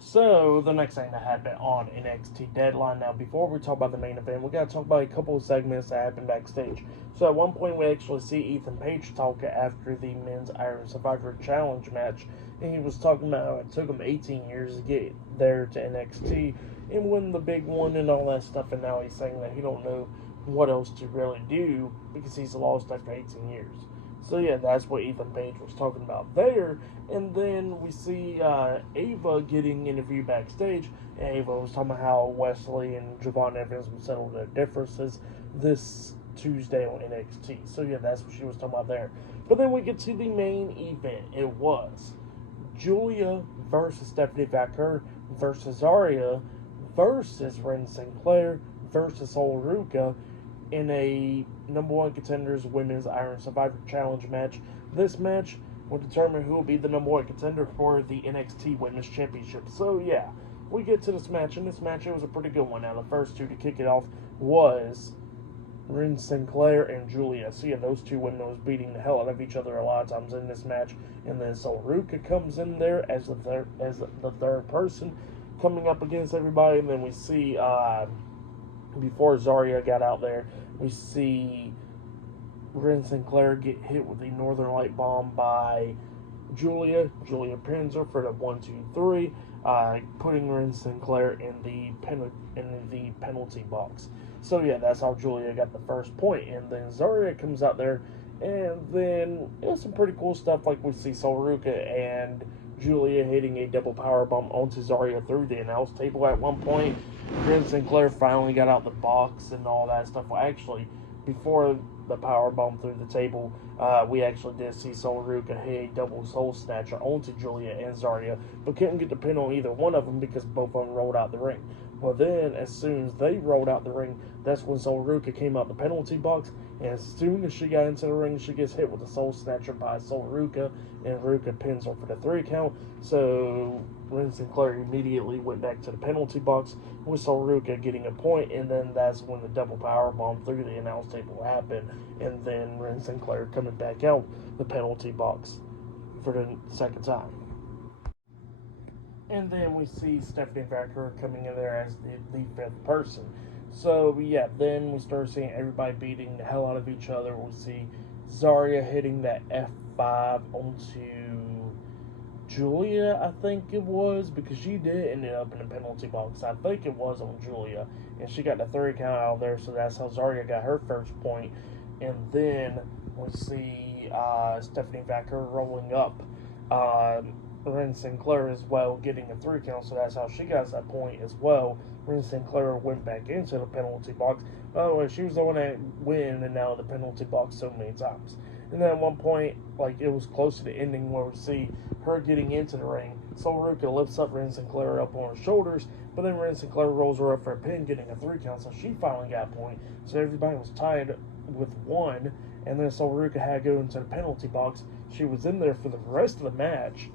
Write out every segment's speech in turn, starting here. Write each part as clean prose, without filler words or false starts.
So, the next thing that happened on NXT Deadline. Now, before we talk about the main event, we got to talk about a couple of segments that happened backstage. So, at one point, we actually see Ethan Page talk after the Men's Iron Survivor Challenge match. And he was talking about how it took him 18 years to get there to NXT and win the big one and all that stuff. And now he's saying that he don't know what else to really do because he's lost after 18 years. So yeah, that's what Ethan Page was talking about there. And then we see Ava getting interviewed backstage. And Ava was talking about how Wesley and Javon Evans would settle their differences this Tuesday on NXT. So yeah, that's what she was talking about there. But then we get to the main event. It was Giulia versus Stephanie Vaquer versus Zaria versus Wren Sinclair versus Ruca in a number one contenders women's Iron Survivor Challenge match. This match will determine who will be the number one contender for the NXT Women's Championship. So yeah, we get to this match, and this match it was a pretty good one. Now the first two to kick it off was Wren Sinclair and Giulia. So yeah, those two women was beating the hell out of each other a lot of times in this match. And then Ruca comes in there as the third person coming up against everybody. And then we see before Zaria got out there, we see Wren Sinclair get hit with the Northern Light Bomb by Giulia. Giulia pins her for the 1-2-3, putting Wren Sinclair in the penalty box. So yeah, that's how Giulia got the first point. And then Zaria comes out there, and then it's some pretty cool stuff like we see Ruca and Giulia hitting a double power bomb onto Zaria through the announce table at one point. Wren Sinclair finally got out the box and all that stuff. Well, actually, before the power bomb through the table, we actually did see Ruca hit a double soul snatcher onto Giulia and Zaria, but couldn't get the pin on either one of them because both of them rolled out the ring. Well, then, as soon as they rolled out the ring, that's when Ruca came out the penalty box, and as soon as she got into the ring, she gets hit with a soul snatcher by Ruca, and Ruca pins her for the 3 count. So Wren Sinclair immediately went back to the penalty box with Ruca getting a point, and then that's when the double power bomb through the announce table happened, and then Wren Sinclair coming back out the penalty box for the second time. And then we see Stephanie Vaquer coming in there as the fifth person. So yeah, then we start seeing everybody beating the hell out of each other. We see Zaria hitting that F5 onto Giulia, I think it was, because she did end up in the penalty box. I think it was on Giulia, and she got the 3 count out of there, so that's how Zaria got her first point. And then we see Stephanie Vaquer rolling up Wren Sinclair as well, getting a 3 count, so that's how she got that point as well. Wren Sinclair went back into the penalty box. By the way, she was the one that went and out of the penalty box so many times. And then at one point, like it was close to the ending where we see her getting into the ring. Ruca lifts up Wren Sinclair up on her shoulders, but then Wren Sinclair rolls her up for a pin, getting a 3 count, so she finally got a point. So everybody was tied with 1, and then Ruca had to go into the penalty box. She was in there for the rest of the match.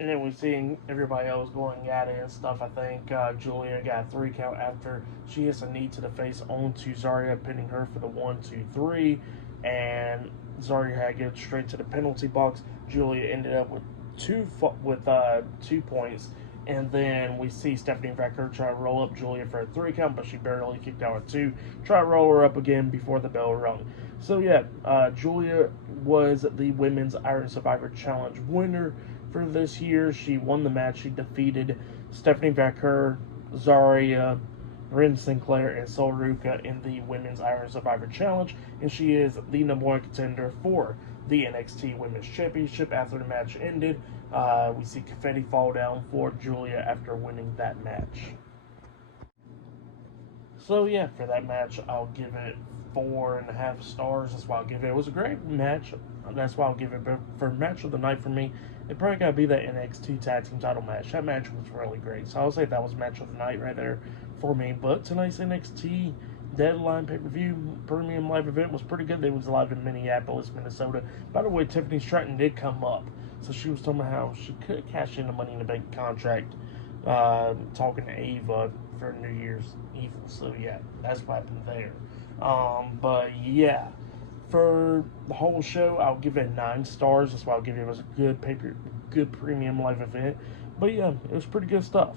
And then we're seeing everybody else going at it and stuff. I think Giulia got a 3 count after she hits a knee to the face onto Zaria, pinning her for the 1-2-3. And Zaria had to get straight to the penalty box. Giulia ended up with 2 points. And then we see Stephanie Vaquer try to roll up Giulia for a 3 count, but she barely kicked out a 2. Try to roll her up again before the bell rung. So yeah, Giulia was the Women's Iron Survivor Challenge winner for this year. She won the match. She defeated Stephanie Vaquer, Zaria, Wren Sinclair, and Ruca in the Women's Iron Survivor Challenge, and she is the number one contender for the NXT Women's Championship. After the match ended, we see confetti fall down for Giulia after winning that match. So yeah, for that match, I'll give it 4.5 stars. That's why I'll give it. It was a great match. That's why I'll give it. But for match of the night for me, it probably got to be that NXT Tag Team Title match. That match was really great. So I'll say that was match of the night right there for me. But tonight's NXT Deadline pay-per-view premium live event was pretty good. They was live in Minneapolis, Minnesota. By the way, Tiffany Stratton did come up. So she was talking about how she could cash in the Money in the Bank contract, talking to Ava for New Year's Evil. So yeah, that's what happened there. But yeah, for the whole show, I'll give it 9 stars. That's why I'll give it. It was a good premium live event. But yeah, it was pretty good stuff.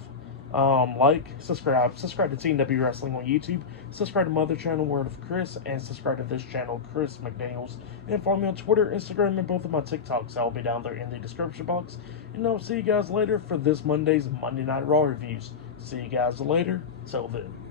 Subscribe to TNW Wrestling on YouTube, subscribe to my other channel, Word of Chris, and subscribe to this channel, Chris McDaniels, and follow me on Twitter, Instagram, and both of my TikToks. I'll be down there in the description box, and I'll see you guys later for this Monday's Monday Night Raw reviews. See you guys later. Till then.